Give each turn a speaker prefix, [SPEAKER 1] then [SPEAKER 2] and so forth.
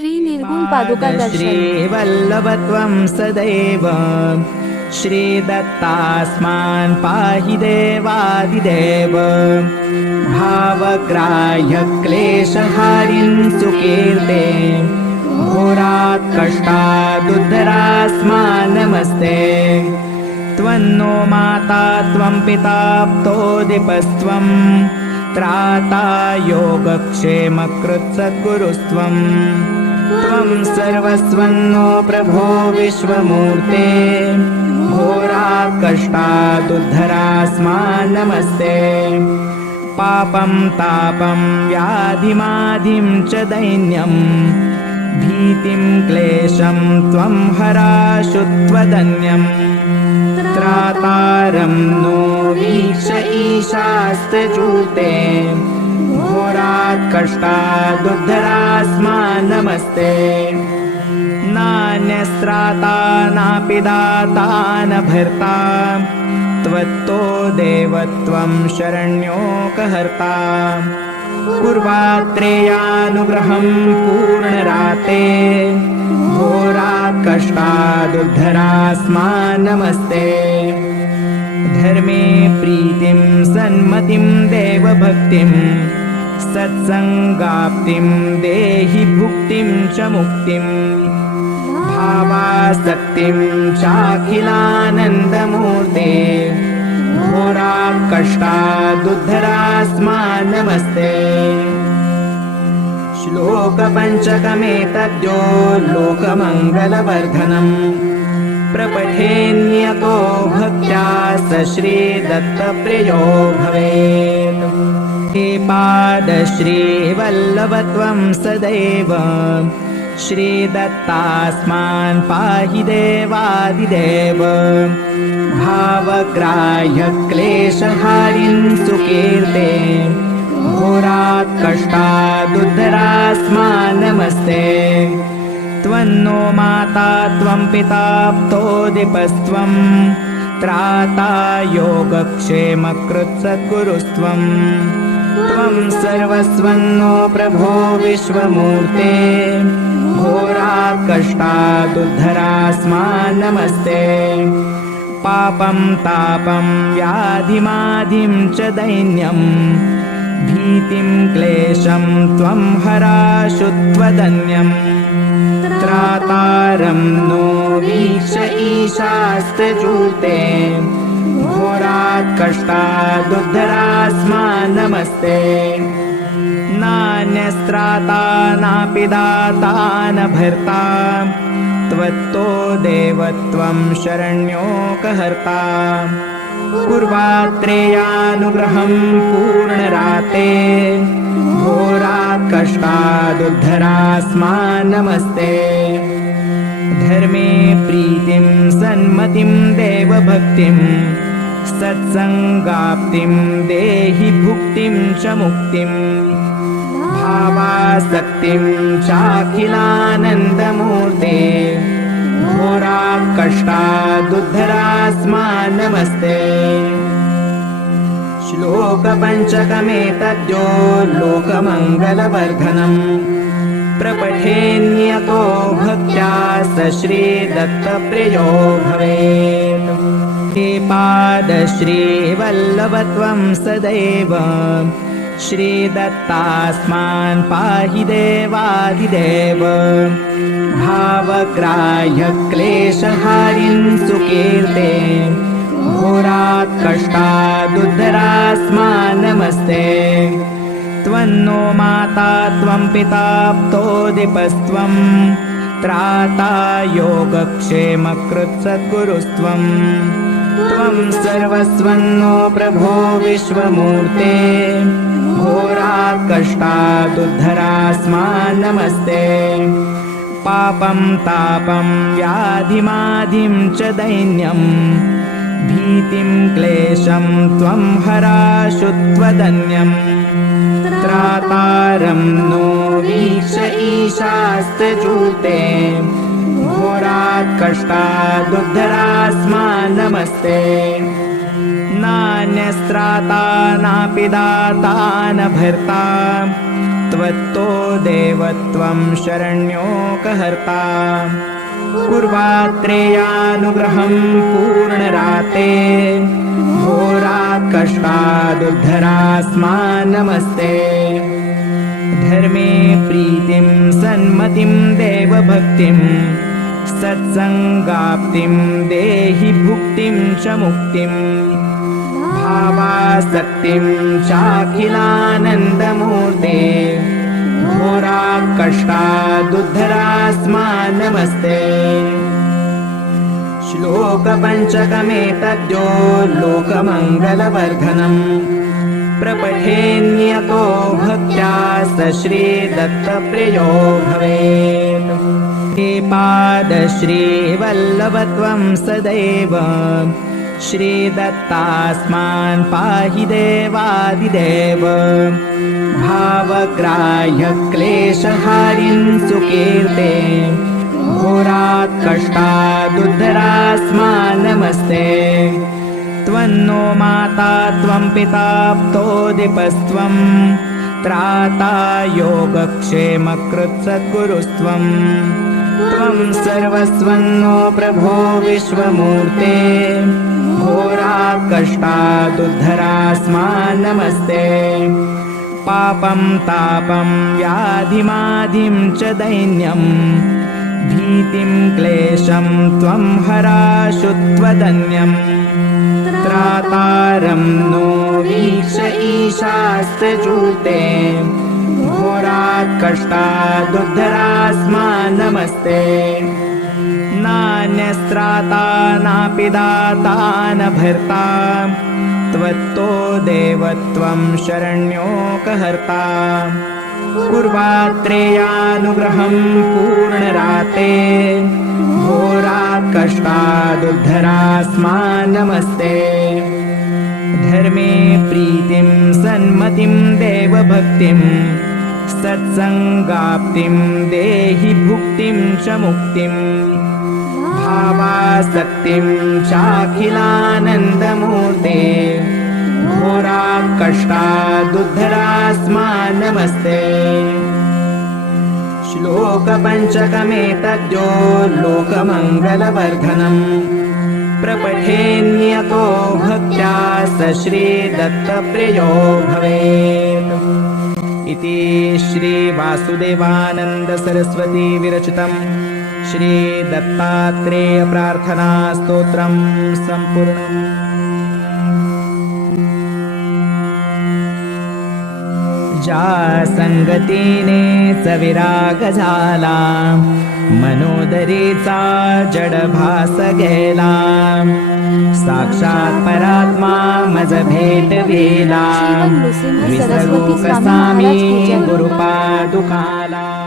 [SPEAKER 1] श्री निर्गुण पादुका दर्शन.
[SPEAKER 2] श्रीवल्लभत्वं सदैव श्रीदत्तास्मान् पाहि देवादिदेव। भावग्राह्यक्लेशहारिन् सुकीर्ते घोरात् कष्टादुद्धरास्मान् नमस्ते त्वन्नो माता त्वं पिता प्तोदिपस्त्वं त्राता योगक्षेमकृत्सद्गुरुस्त्वम् त्वं सर्वस्वन्नो प्रभो विश्वमूर्ते। घोरात् कष्टादुद्धरास्मान् नमस्ते पापं तापं व्याधिमाधिं च दैन्यम् भीतिं क्लेशं त्वं हराशु त्वदन्यम् त्रातारं नो वीक्ष ईशास्तजूते घोरात् कष्टादुद्धरास्मान् नमस्ते नान्यस्त्राता नापि दाता न भर्ता। त्वत्तो देवत्वं शरण्योकहर्ता। कुर्वात्रेयानुग्रहं पूर्णराते। घोरात् कष्टादुद्धरास्मान् नमस्ते धर्मे प्रीतिं सन्मतिं देवभक्तिं सत्सङ्गाप्तिं देहि भुक्तिं च मुक्तिम् भावासक्तिं चाखिलानन्दमूर्ते। घोरात् कष्टादुद्धरास्मान् नमस्ते श्लोकपञ्चकमेतद्यो लोकमङ्गलवर्धनम् प्रपठेन्यतो भक्त्या स श्रीदत्तप्रियो भवेत् पादश्रीवल्लभत्वं सदैव। श्रीदत्तास्मान् पाहि देवादिदेव। भावग्राह्यक्लेशहारिन् सुकीर्ते। घोरात् कष्टादुद्धरास्मान् नमस्ते त्वन्नो माता त्वं पिता प्तोदिपस्त्वं त्राता योगक्षेमकृत्सद्गुरुस्त्वम् त्वं सर्वस्वन्नो प्रभो विश्वमूर्ते। घोरात् कष्टादुद्धरास्मान् नमस्ते पापं तापं व्याधिमाधिं च दैन्यम् भीतिं क्लेशं त्वं हराशु त्वदन्यम् त्रातारं नो वीक्ष ईशास्तजूते घोरात् कष्टादुद्धरास्मान् नमस्ते नान्यस्त्राता नापि दाता न भर्ता। त्वत्तो देवत्वं शरण्योकहर्ता। कुर्वात्रेयानुग्रहं पूर्णराते। घोरात् कष्टादुद्धरास्मान् नमस्ते धर्मे प्रीतिं सन्मतिं देवभक्तिं सत्सङ्गाप्तिं देहि भुक्तिं च मुक्तिम् भावासक्तिं चाखिलानन्दमूर्ते। घोरात् कष्टादुद्धरास्मान् नमस्ते श्लोकपञ्चकमेतद्यो लोकमङ्गलवर्धनम्। प्रपठेन्यतो भक्त्या स श्रीदत्तप्रियो भवेत् हे पादश्रीवल्लभत्वं सदैव। श्रीदत्तास्मान् पाहि देवादिदेव। भावग्राह्यक्लेशहारिन् सुकीर्ते। घोरात् कष्टादुद्धरास्मान् नमस्ते त्वन्नो माता त्वं पिता प्तोदिपस्त्वं। त्राता योगक्षेमकृत्सद्गुरुस्त्वम् त्वं सर्वस्वन्नो प्रभो विश्वमूर्ते। कष्टादुद्धरास्मान् नमस्ते पापं तापं व्याधिमाधिं च दैन्यम् भीतिं क्लेशं त्वं हराशु त्वदन्यम् त्रातारं नो वीक्ष ईशास्तजूते घोरात् कष्टादुद्धरास्मान् नमस्ते नान्यस्त्राता नापि दाता न भर्ता। त्वत्तो देवत्वं शरण्योकहर्ता। कुर्वात्रेयानुग्रहं पूर्णराते। घोरात् कष्टादुद्धरास्मा नमस्ते धर्मे प्रीतिं सन्मतिं देवभक्तिं सत्सङ्गाप्तिं देहि भुक्तिं च मुक्तिम् भावासक्तिं चाखिलानन्दमूर्ते। घोरात् कष्टादुद्धरास्मा नमस्ते श्लोकपञ्चकमेतद्यो लोकमङ्गलवर्धनम्। प्रपठेन्यतो भक्त्या स श्रीदत्तप्रियो भवेत् पादश्रीवल्लभत्वं सदैव श्रीदत्तास्मान् पाहि देवादिदेव। भावग्राह्यक्लेशहारिन् सुकीर्ते। घोरात् कष्टादुद्धरास्मा नमस्ते त्वन्नो माता त्वं पिता प्तोदिपस्त्वं। त्राता योगक्षेमकृत्सद्गुरुस्त्वं त्वं सर्वस्वन्नो प्रभो विश्वमूर्ते। घोरात् कष्टादुद्धरास्मा नमस्ते पापं तापं व्याधिमाधिं च दैन्यम् भीतिं क्लेशं त्वं हराशु त्वदन्यम् त्रातारं नो वीक्ष ईशास्त्रजूते घोरात् कष्टादुद्धरास्मा नमस्ते। नान्यस्त्राता नापि दाता न भर्ता त्वत्तो देवत्वं शरण्योकहर्ता। कुर्वात्रेयानुग्रहं पूर्णराते। घोरात् कष्टादुद्धरास्मा नमस्ते। धर्मे प्रीतिं सन्मतिं देवभक्तिं सत्सङ्गाप्तिं देहि भुक्तिं च मुक्तिम् भावासक्तिं चाखिलानन्दमूर्ते। घोरात् कष्टादुद्धरास्मा नमस्ते श्लोकपञ्चकमेतद्यो लोकमङ्गलवर्धनम् प्रपठेन्यतो भक्त्या स श्रीदत्तप्रियो भवेत् इति श्रीवासुदेवानन्दसरस्वती विरचितं श्रीदत्तात्रेयप्रार्थनास्तोत्रं सम्पूर्णम्। जा सङ्गतीने सविरागजाला मनोदरीचा जडभास गेला साक्षात् परात्मा मज भेट वेला विसरू कसामी गुरुपादुकाला।